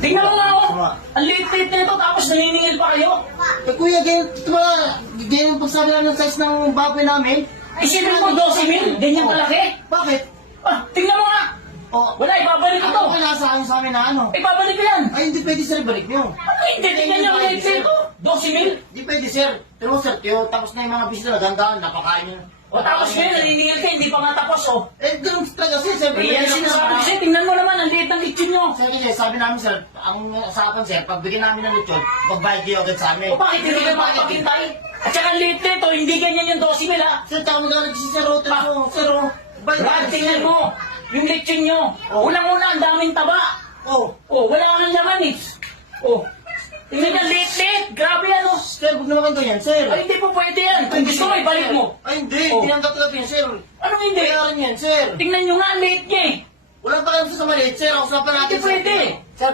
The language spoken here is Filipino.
Tingnan mo nga ako. Ang liit-liit na ito, tapos naniningil pa kayo. Eh kuya, ganyan yung pagsabi namin ng size ng baboy namin. Ay, siyempre mo, 12 mil. Ganyan kalaki. Bakit? Ah, tingnan mo nga. Oh, Wala, ibabalik ko to. ano kaya sa akin sa amin na ano? Ibabalik ko yan. Ay, hindi pwede sir, balik nyo. Ano hindi? Tingnan niyo ang liit ito. 12 mil. Hindi pwede sir. Pero sir, tapos na yung mga bisita, gandaan, napakain nyo. O tapos ngayon, naniningil ka, hindi pa nga tapos, oh. Eh, ganun talaga sir, sir. Yan sinasabi ko sa'yo, tingnan mo naman, ang liit ng lechon nyo. Sir, kasi sabi namin sir, ang usapan sir, pag bigyan namin ng lechon, magbayad kayo agad sa amin. O bakit hindi ka makapagintay? At saka ang liit nito, hindi ganyan yung 12 mil, ha? Sir, tama nga si sir, sir, Brad, tingnan mo, yung lechon nyo. Unang-una, ang daming taba. Oh, Wala ka ng laman, eh. Tingnan niya, liit-liit. Grabe yan, oh. sir, huwag naman ganyan, sir. Ay, hindi po pwede yan. Kung gusto mo, ibalik mo. Ay, hindi, Oh. tinanggap-tanggap yan, sir. Anong hindi? Bayaran yan, sir. Tingnan nyo nga, ang liit niya, eh. Wala pa kayo sa maliit, sir. Usapan natin, Hindi pwede. Sir,